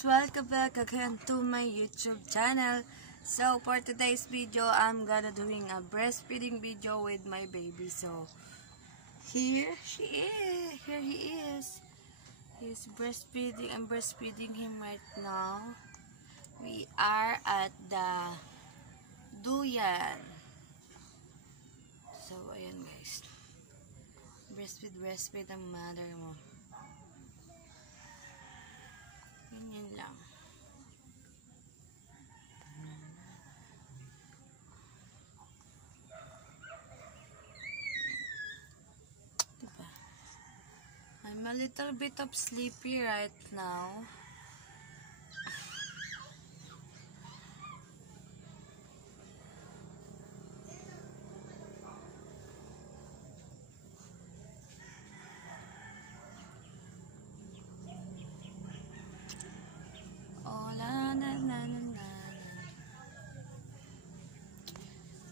guys, welcome back again to my YouTube channel. So for today's video, I'm gonna doing a breastfeeding video with my baby. So here he is. He's breastfeeding. I'm breastfeeding him right now. We are at the Duyan. So ayan guys, breastfeed ang mother mo. Ganyan lang. Diba? I'm a little bit of sleepy right now.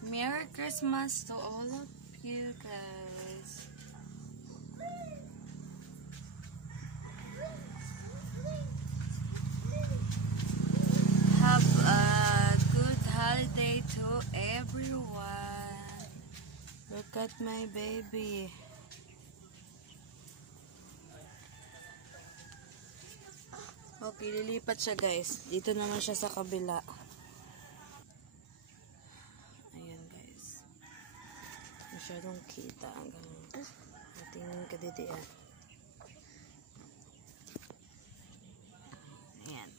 Merry Christmas to all of you guys. Have a good holiday to everyone. Look at my baby. Okay, lilipat siya guys. Dito naman siya sa kabila. Masyadong kita hanggang ating kadidian. Ayan.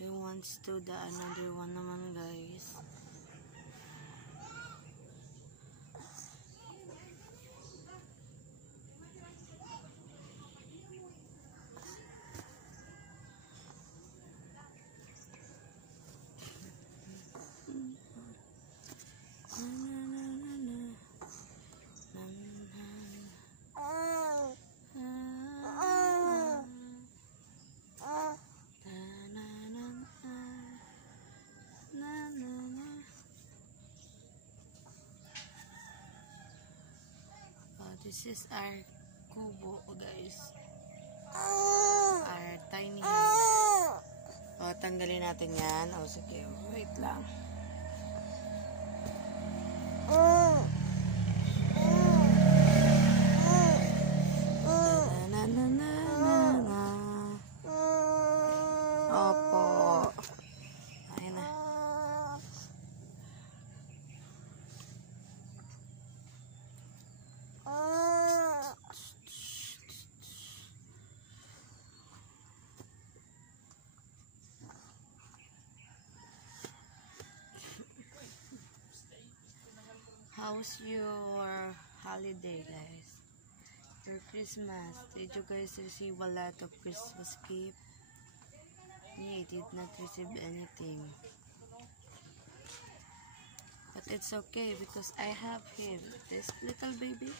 He wants to the another one naman guys. This is our kubo, guys. Our tiny house. O, tanggalin natin yan. O, sige. Wait lang. Opo. Ayun na. How's your holiday, guys? Your Christmas? Did you guys receive a lot of Christmas gift? Me, I did not receive anything. But it's okay because I have him. This little baby.